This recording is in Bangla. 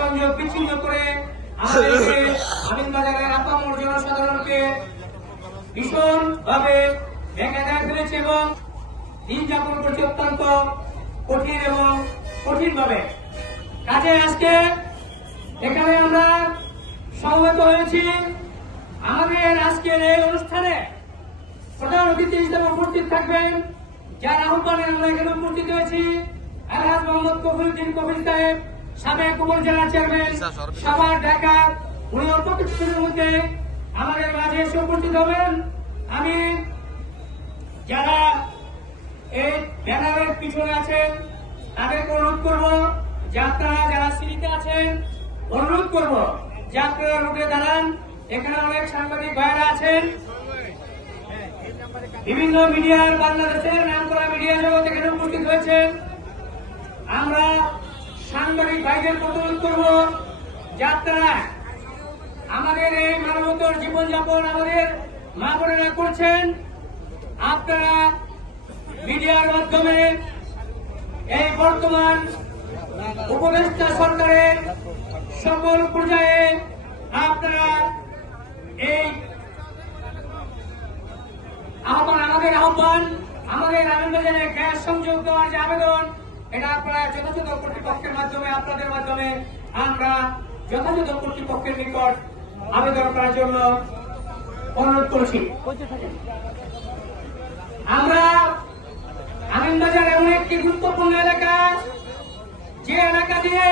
সংযোগ বিচ্ছিন্ন করে আমাদেরকে আমিনবাজারের জনসাধারণকে ভীষণ ভাবে দেয় ফেলেছে এবং দিন করছে অত্যন্ত কঠিন এবং কঠিন ভাবে কাজে আজকে এখানে আমরা সমবেত হয়েছি আমাদের আজকের এই অনুষ্ঠানে প্রধান অতিথি হিসেবে উপস্থিত থাকবেন, যার আহ্বানে আমরা এখানে উপস্থিত হয়েছি। আলহাজ মোহাম্মদ কফিরুদ্দিন কবির সাহেব সাবেক উপজেলা চেয়ারম্যান সবার ঢাকা উনি অল্প কিছুদিনের মধ্যে আমাদের মাঝে এসে উপস্থিত হবেন। আমি যারা এই ব্যানারের পিছনে আছেন তাদেরকে অনুরোধ করব যাত্রা যারা সিঁড়িতে আছেন অনুরোধ করব যাত্রা রুটে দাঁড়ান। এখানে অনেক সাংবাদিক ভাইরা আছেন। বিভিন্ন মিডিয়ার বাংলাদেশের নাম করা মিডিয়া জগৎ এখানে উপস্থিত হয়েছেন ভাইদের অনুরোধ করব, যাত্রা আমাদের এই মানবতর জীবনযাপন আমাদের মা বোনেরা করছেন। আপনারা মিডিয়ার মাধ্যমে এই বর্তমান উপদেষ্টা সরকারের সকল পর্যায়ে আপনারা এই আহ্বান, আমাদের আহ্বান, আমাদের আনন্দবাজারে গ্যাস সংযোগ দেওয়ার যে আবেদন এটা আপনারা যথাযথ কর্তৃপক্ষের মাধ্যমে, আপনাদের মাধ্যমে আমরা যথাযথ কর্তৃপক্ষের নিকট আবেদন করার জন্য অনুরোধ করছি। আমরা আনন্দবাজার এমন একটি গুরুত্বপূর্ণ এলাকা, যে এলাকা দিয়ে